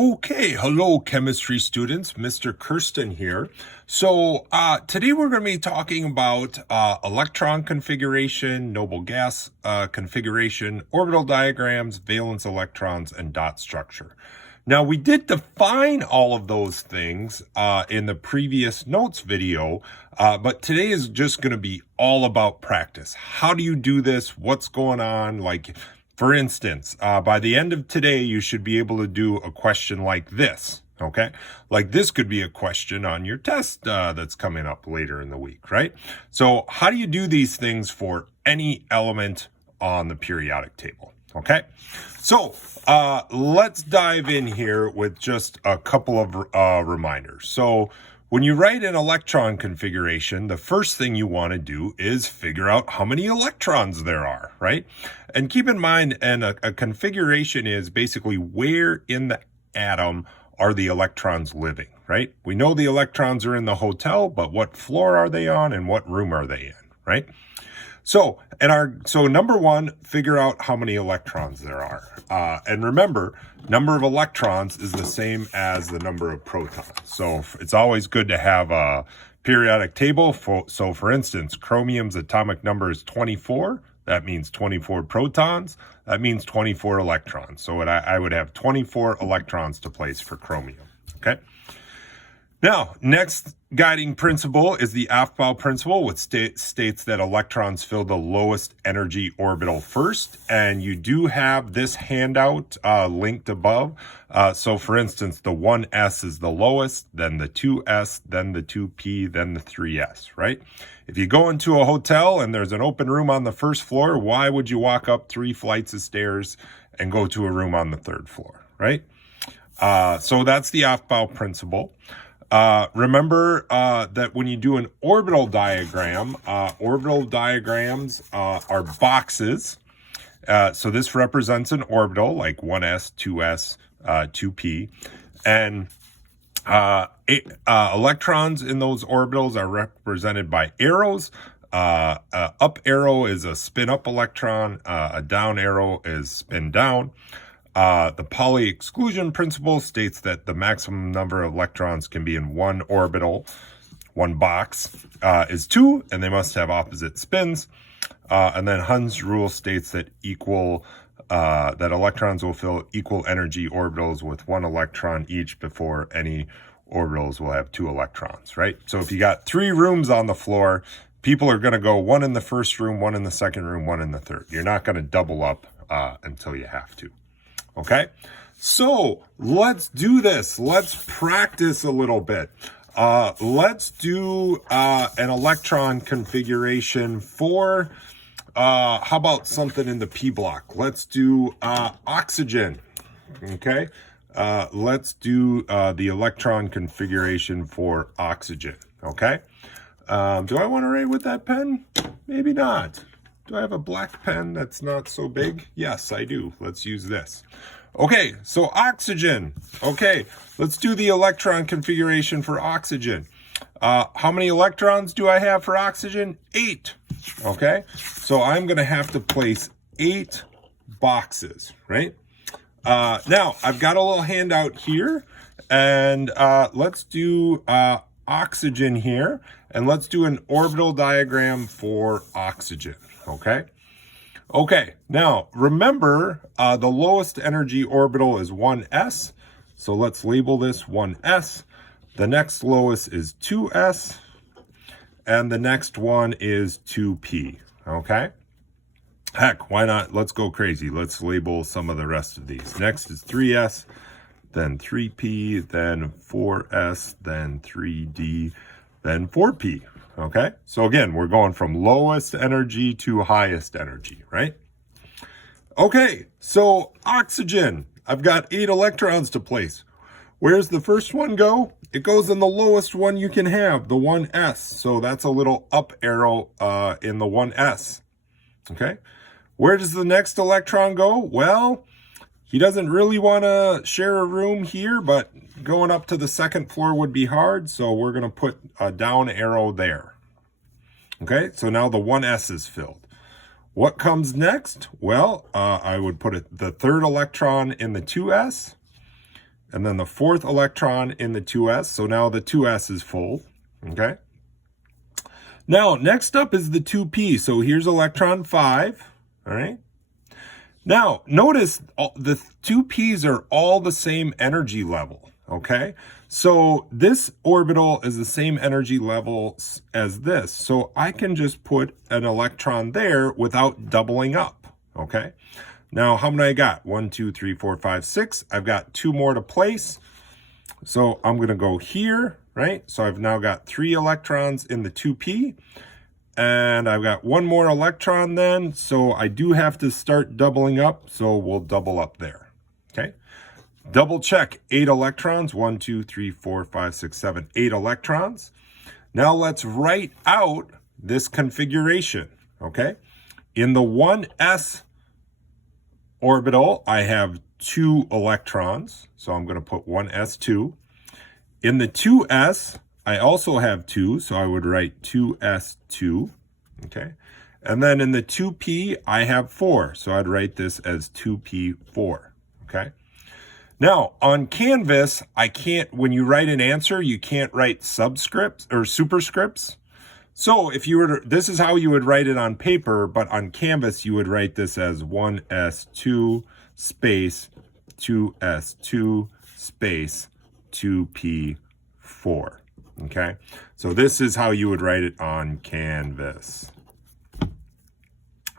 Okay, hello chemistry students, Mr. Kirsten here. So today we're going to be talking about electron configuration, noble gas configuration, orbital diagrams, valence electrons, and dot structure. Now we did define all of those things in the previous notes video, but today is just going to be all about practice. How do you do this? What's going on? For instance, by the end of today, you should be able to do a question like this, okay? Like this could be a question on your test that's coming up later in the week, right? So how do you do these things for any element on the periodic table, okay? So let's dive in here with just a couple of reminders. So when you write an electron configuration, the first thing you want to do is figure out how many electrons there are, right? And keep in mind, a configuration is basically where in the atom are the electrons living, right? We know the electrons are in the hotel, but what floor are they on and what room are they in, right? So number one, figure out how many electrons there are. And remember, number of electrons is the same as the number of protons. So it's always good to have a periodic table. So for instance, chromium's atomic number is 24. That means 24 protons. That means 24 electrons. So I would have 24 electrons to place for chromium, okay? Now, next guiding principle is the Aufbau principle, which states that electrons fill the lowest energy orbital first. And you do have this handout linked above. So for instance, the 1s is the lowest, then the 2s, then the 2p, then the 3s, right? If you go into a hotel and there's an open room on the first floor, why would you walk up 3 flights of stairs and go to a room on the 3rd floor, right? So that's the Aufbau principle. Remember that when you do an orbital diagram, orbital diagrams are boxes. So this represents an orbital like 1s, 2s, 2p. And electrons in those orbitals are represented by arrows. Up arrow is a spin up electron. A down arrow is spin down. The Pauli exclusion principle states that the maximum number of electrons can be in one orbital, one box, is 2, and they must have opposite spins. And then Hund's rule states that that electrons will fill equal energy orbitals with 1 electron each before any orbitals will have 2 electrons, right? So if you got 3 rooms on the floor, people are going to go 1 in the first room, 1 in the second room, 1 in the third. You're not going to double up until you have to. Okay, so let's do this. Let's practice a little bit. Let's do an electron configuration for, how about something in the P block? Let's do oxygen, okay? Let's do the electron configuration for oxygen, okay? Do I want to write with that pen? Maybe not. Do I have a black pen that's not so big? Yes, I do. Let's use this. Okay, so oxygen. Okay, let's do the electron configuration for oxygen. How many electrons do I have for oxygen? 8. Okay, so I'm going to have to place 8 boxes, right? Now, I've got a little handout here, and let's do oxygen here, and let's do an orbital diagram for oxygen. Okay, now remember the lowest energy orbital is 1s, so let's label this 1s. The next lowest is 2s, and the next one is 2p, okay? Heck, why not? Let's go crazy. Let's label some of the rest of these. Next is 3s, then 3p, then 4s, then 3d, then 4p. Okay, so again, we're going from lowest energy to highest energy, right? Okay, so oxygen. I've got 8 electrons to place. Where's the first one go? It goes in the lowest one you can have, the 1s. So that's a little up arrow in the 1s. Okay, where does the next electron go? Well, he doesn't really want to share a room here, but going up to the 2nd floor would be hard, so we're going to put a down arrow there. Okay, so now the 1s is filled. What comes next? Well, I would put the 3rd electron in the 2s, and then the 4th electron in the 2s. So now the 2s is full, okay? Now, next up is the 2p. So here's electron 5, all right? Now, notice the 2p's are all the same energy level, okay? So this orbital is the same energy level as this. So I can just put an electron there without doubling up, okay? Now, how many I got? 1, 2, 3, 4, 5, 6. I've got 2 more to place. So I'm going to go here, right? So I've now got 3 electrons in the 2p. And I've got 1 more electron then. So I do have to start doubling up. So we'll double up there, okay? Double check 8 electrons. 1, 2, 3, 4, 5, 6, 7, 8 electrons. Now let's write out this configuration, okay? In the 1s orbital, I have 2 electrons. So I'm going to put 1s2. In the 2s, I also have 2. So I would write 2s2, okay? And then in the 2p, I have 4. So I'd write this as 2p4, okay? Now, on Canvas, I can't, when you write an answer, you can't write subscripts or superscripts. So if you were to, this is how you would write it on paper, but on Canvas, you would write this as 1s2 space 2s2 space 2p4, okay? So this is how you would write it on Canvas, all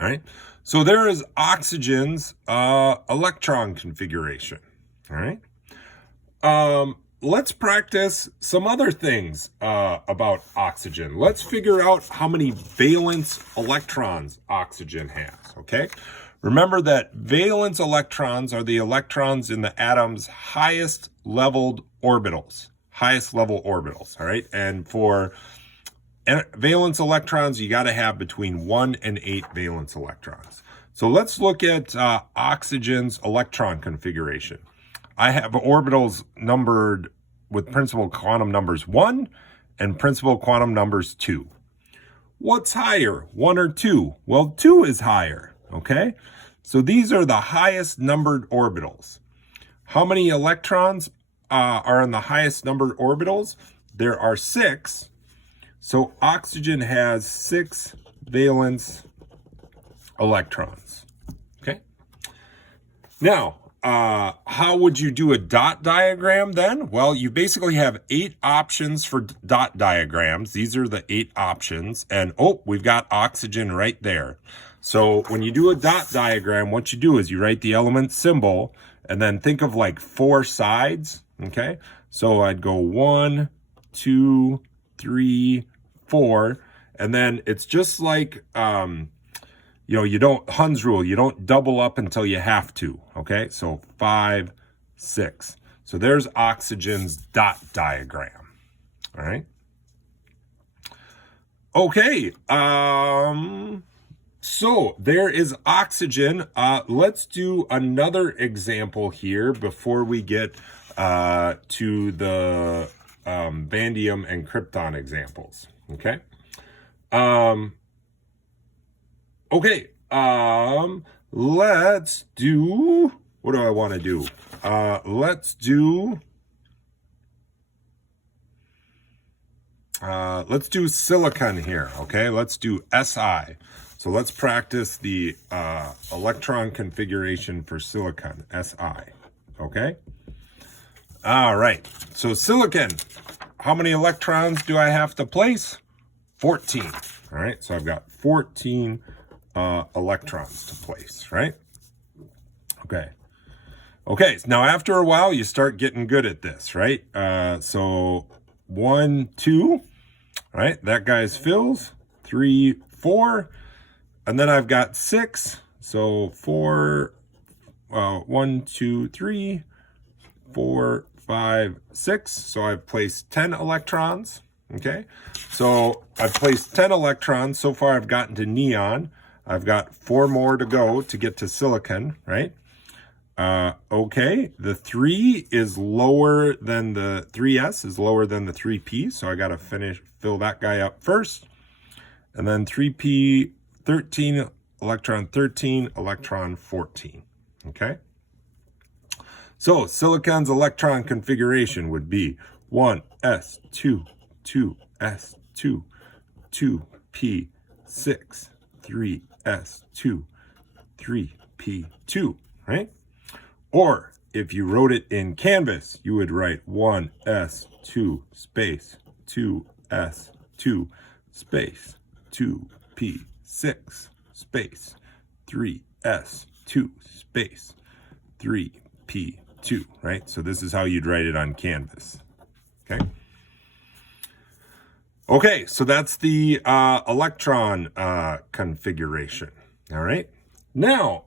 right? So there is oxygen's electron configuration. All right. Let's practice some other things about oxygen. Let's figure out how many valence electrons oxygen has, okay? Remember that valence electrons are the electrons in the atom's highest level orbitals, all right? And for valence electrons, you got to have between 1 and 8 valence electrons. So let's look at oxygen's electron configuration. I have orbitals numbered with principal quantum numbers 1 and principal quantum numbers 2. What's higher, 1 or 2? Well, 2 is higher, okay? So these are the highest numbered orbitals. How many electrons are in the highest numbered orbitals? There are 6. So oxygen has 6 valence electrons, okay? Now, how would you do a dot diagram then? Well, you basically have 8 options for dot diagrams. These are the 8 options. And oh, we've got oxygen right there. So when you do a dot diagram, what you do is you write the element symbol and then think of like 4 sides, okay? So I'd go 1, 2, 3, 4. And then it's just like, you know, you don't, Hund's rule, you don't double up until you have to, okay? So 5, 6. So there's oxygen's dot diagram, all right? Okay, so there is oxygen. Let's do another example here before we get to the vanadium and krypton examples, okay? Okay, let's do, what do I want to do? Let's do silicon here, okay? Let's do Si. So let's practice the electron configuration for silicon, Si, okay? All right, so silicon, how many electrons do I have to place? 14, all right? So I've got 14 electrons to place, right? Okay. Okay, now after a while, you start getting good at this, right? So 1, 2, right? That guy's fills. 3, 4, and then I've got 6. So 4, 1, 2, 3, 4, 5, 6. So I've placed 10 electrons. Okay, so I've placed 10 electrons. So far, I've gotten to neon. I've got 4 more to go to get to silicon, right? Okay, the 3 is lower than the 3s is lower than the 3p, so I got to fill that guy up first. And then 3p, 13, electron 13, electron 14, okay? So silicon's electron configuration would be 1s2, 2s2, 2p6, 3s2, 3p2, right? Or if you wrote it in Canvas, you would write 1s2 space 2s2 space 2p6 space 3s2 space 3p2, right? So this is how you'd write it on Canvas, okay? Okay, so that's the electron configuration, all right? Now,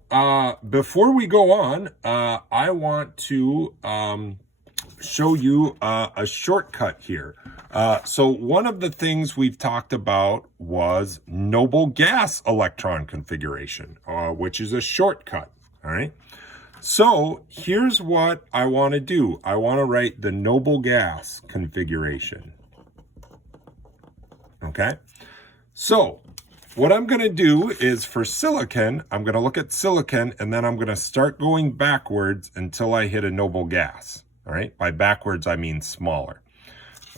before we go on, I want to show you a shortcut here. So one of the things we've talked about was noble gas electron configuration, which is a shortcut, all right? So here's what I want to do. I want to write the noble gas configuration, okay? So what I'm going to do is for silicon, I'm going to look at silicon and then I'm going to start going backwards until I hit a noble gas. All right. By backwards, I mean smaller.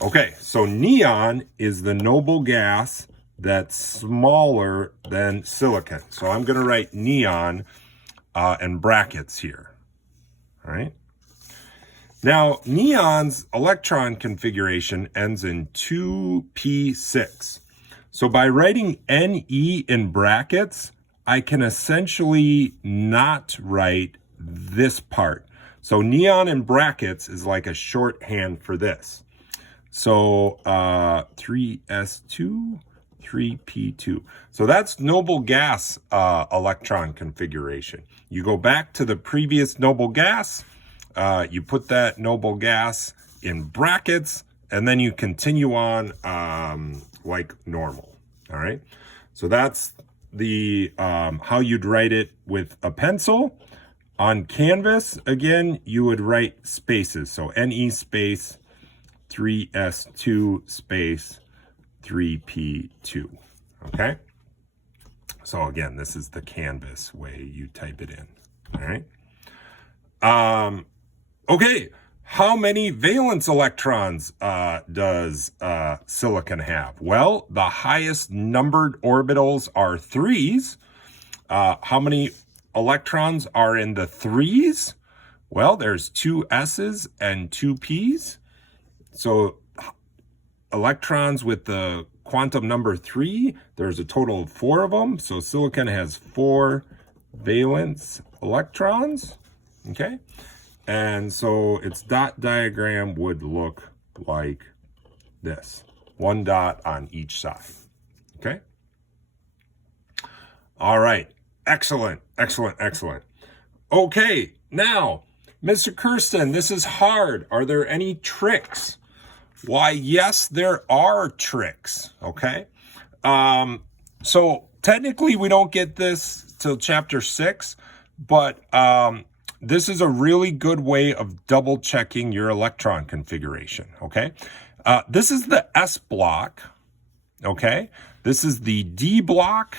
Okay. So neon is the noble gas that's smaller than silicon. So I'm going to write neon in brackets here. All right. Now, neon's electron configuration ends in 2p6. So by writing Ne in brackets, I can essentially not write this part. So neon in brackets is like a shorthand for this. So 3s2, 3p2. So that's noble gas electron configuration. You go back to the previous noble gas, you put that noble gas in brackets, and then you continue on like normal. All right. So that's the how you'd write it with a pencil. On Canvas, again, you would write spaces. So Ne space 3s2 space 3p2. Okay. So again, this is the Canvas way you type it in. All right. Okay. How many valence electrons does silicon have? Well, the highest numbered orbitals are 3s. How many electrons are in the 3s? Well, there's 2 s's and 2 p's. So electrons with the quantum number 3, there's a total of 4 of them. So silicon has 4 valence electrons. Okay. And so its dot diagram would look like this. 1 dot on each side. Okay. All right. Excellent. Excellent. Excellent. Okay. Now, Mr. Kirsten, this is hard. Are there any tricks? Why, yes, there are tricks. Okay. So technically we don't get this till chapter 6, but, this is a really good way of double checking your electron configuration, okay? This is the S block, okay? This is the D block,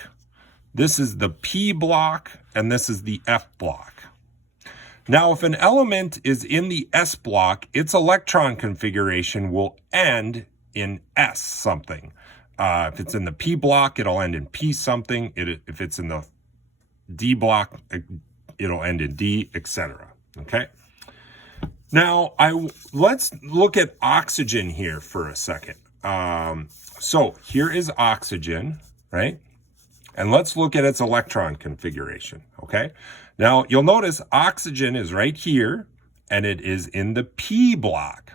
this is the P block, and this is the F block. Now, if an element is in the S block, its electron configuration will end in S something. If it's in the P block, it'll end in P something. If it's in the D block, it'll end in D, etc. Okay. Now, let's look at oxygen here for a second. So here is oxygen, right? And let's look at its electron configuration. Okay. Now you'll notice oxygen is right here, and it is in the P block.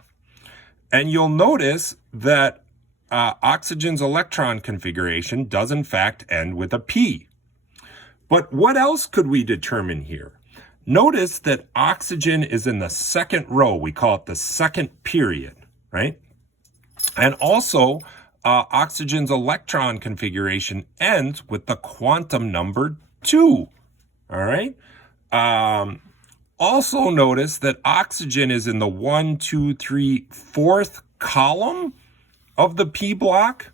And you'll notice that oxygen's electron configuration does in fact end with a P. But what else could we determine here? Notice that oxygen is in the second row. We call it the second period, right? And also, oxygen's electron configuration ends with the quantum number 2, all right? Also notice that oxygen is in the 1, 2, 3, 4th column of the P block.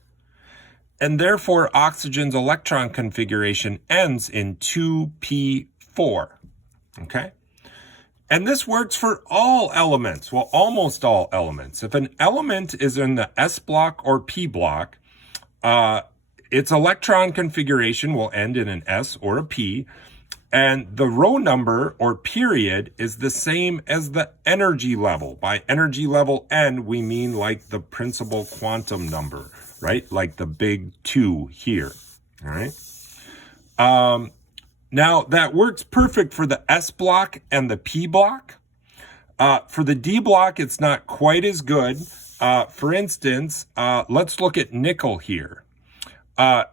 And therefore, oxygen's electron configuration ends in 2p4, okay? And this works for all elements, well, almost all elements. If an element is in the S block or P block, its electron configuration will end in an S or a P, and the row number or period is the same as the energy level. By energy level N, we mean like the principal quantum number, right? Like the big 2 here, all right? Now, that works perfect for the S block and the P block. For the D block, it's not quite as good. For instance, let's look at nickel here.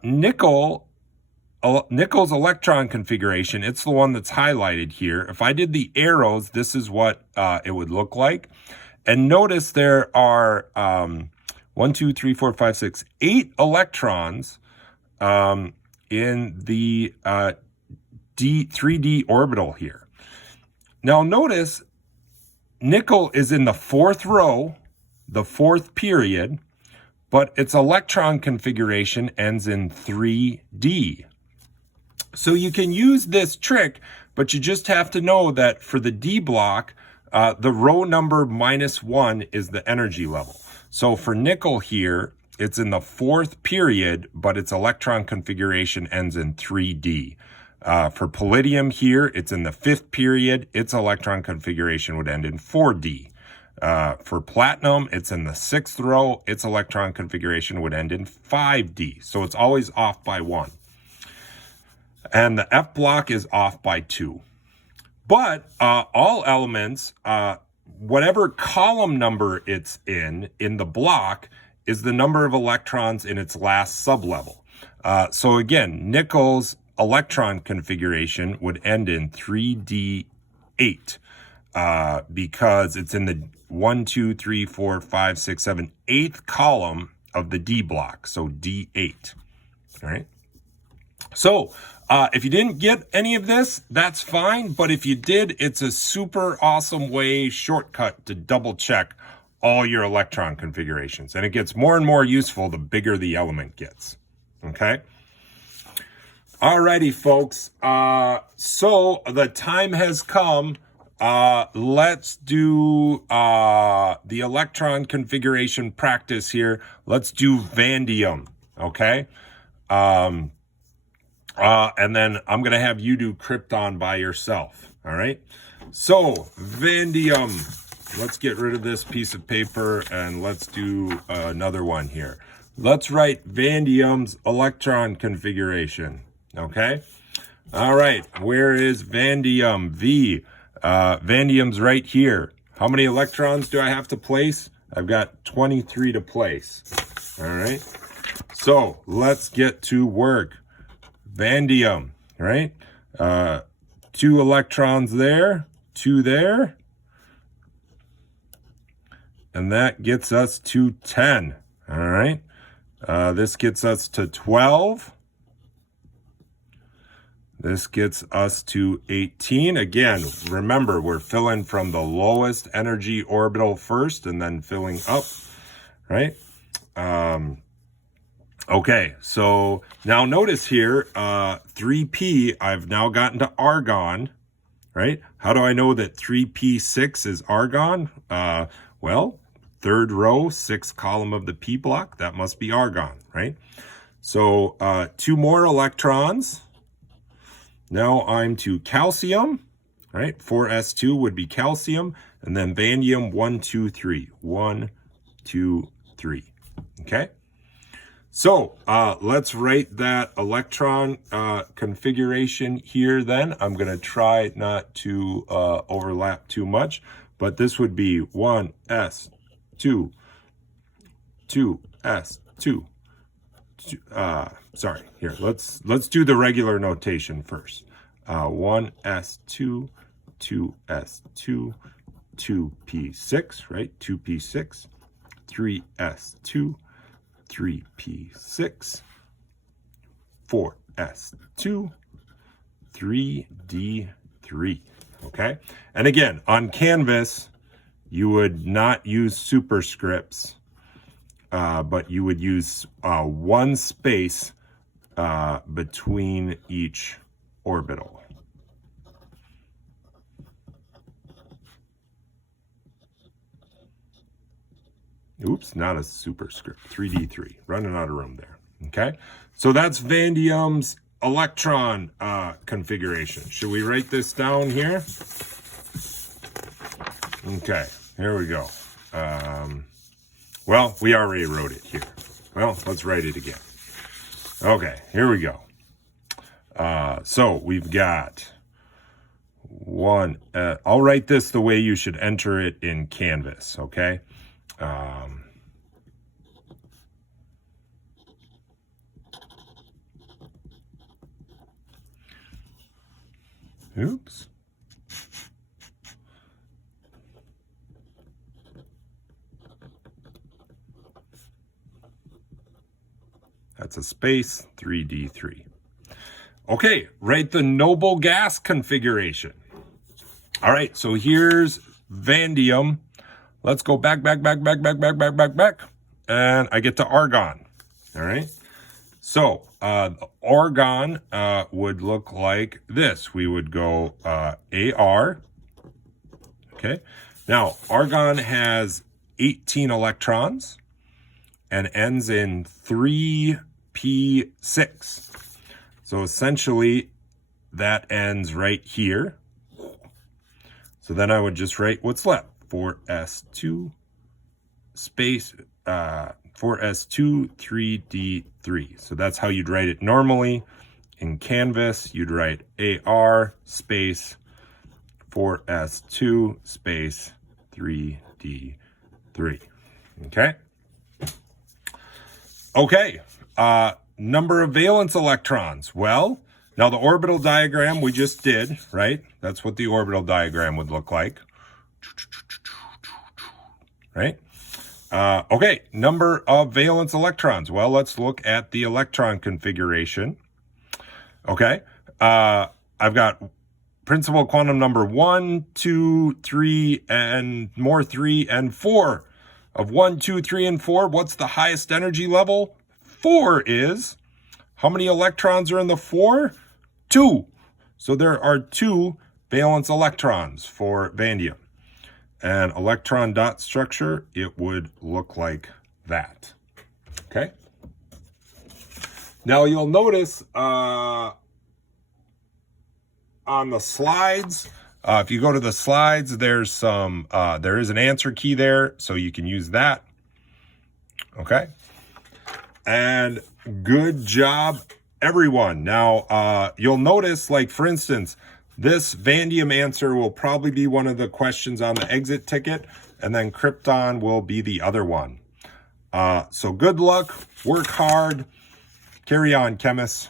Nickel's electron configuration, it's the one that's highlighted here. If I did the arrows, this is what it would look like. And notice there are 8 electrons in the 3D orbital here. Now notice nickel is in the 4th row, the 4th period, but its electron configuration ends in 3D. So you can use this trick, but you just have to know that for the D block, the row number -1 is the energy level. So for nickel here, it's in the 4th period, but its electron configuration ends in 3D. For palladium here, it's in the 5th period. Its electron configuration would end in 4D. For platinum, it's in the 6th row. Its electron configuration would end in 5D. So it's always off by 1. And the F block is off by 2. But all elements, whatever column number it's in the block, is the number of electrons in its last sublevel. So again, nickel's electron configuration would end in 3D8 because it's in the 1, 2, 3, 4, 5, 6, 7, 8th column of the D block, so D8. All right. So if you didn't get any of this, that's fine. But if you did, it's a super awesome shortcut to double check all your electron configurations. And it gets more and more useful the bigger the element gets. Okay. Alrighty, folks. So the time has come. Let's do the electron configuration practice here. Let's do vanadium. Okay. And then I'm going to have you do krypton by yourself. All right. So vanadium, let's get rid of this piece of paper and let's do another one here. Let's write vanadium's electron configuration. Okay. All right. Where is vanadium? V. Vanadium's right here. How many electrons do I have to place? I've got 23 to place. All right. So let's get to work. Vanadium, right? 2 electrons there, 2 there. And that gets us to 10. All right. This gets us to 12. This gets us to 18. Again, remember, we're filling from the lowest energy orbital first and then filling up, right? Okay, so now notice here, 3p, I've now gotten to argon, right? How do I know that 3p6 is argon? Well, 3rd row, 6th column of the p block, that must be argon, right? So 2 more electrons. Now I'm to calcium, right? 4s2 would be calcium, and then vanadium 1, 2, 3. 1, 2, 3. Okay? So let's write that electron configuration here then. I'm going to try not to overlap too much, but this would be 1s2, 2s2. Sorry, here, let's do the regular notation first. 1s2, 2s2, 2p6, right? 2p6, 3s2, 3p6, 4s2, 3d3. Okay? And again, on Canvas, you would not use superscripts, but you would use 1 space between each orbital. Oops, not a superscript. 3D3. Running out of room there. Okay. So that's vanadium's electron configuration. Should we write this down here? Okay. Here we go. Well, we already wrote it here. Well, let's write it again. Okay. Here we go. So we've got one. I'll write this the way you should enter it in Canvas. Okay. Oops. That's a space, 3D3. Okay, write the noble gas configuration. All right, so here's vanadium. Let's go back. And I get to argon. All right. So argon would look like this. We would go AR. Okay. Now, argon has 18 electrons and ends in 3p6. So essentially, that ends right here. So then I would just write what's left. 4s2 space 4s2 3d3. So that's how you'd write it normally. In Canvas, you'd write AR space 4s2 space 3d3. Okay? Okay. Number of valence electrons. Well, now the orbital diagram we just did, right? That's what the orbital diagram would look like. Right? Okay, number of valence electrons. Well, let's look at the electron configuration. Okay, I've got principal quantum number 1, 2, 3, and more 3 and 4. Of 1, 2, 3, and 4, what's the highest energy level? 4 is. How many electrons are in the 4? 2. So there are 2 valence electrons for vanadium. And electron dot structure, it would look like that. Okay. Now you'll notice on the slides, if you go to the slides, there's some, there is an answer key there, so you can use that. Okay. And good job, everyone. Now, you'll notice, like, for instance, this vanadium answer will probably be one of the questions on the exit ticket, and then krypton will be the other one. So good luck, work hard, carry on, chemists.